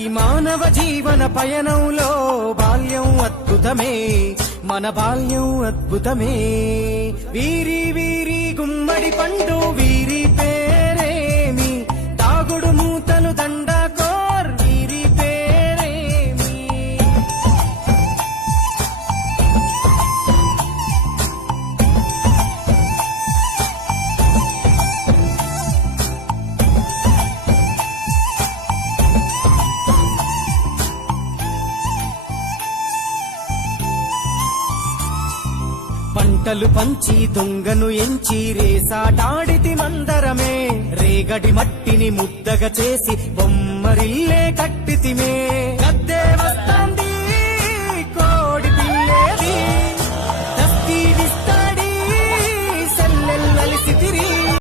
ఈ మానవ జీవన పయనంలో బాల్యం అద్భుతమే మన బాల్యం అద్భుతమే. వీరి వీరి గుమ్మడి పండు వీరి పంటలు పంచి దొంగను ఎంచి రేసాటాడితి మందరమే. రేగడి మట్టిని ముద్దగా చేసి బొమ్మరిల్లే కట్టితిమే.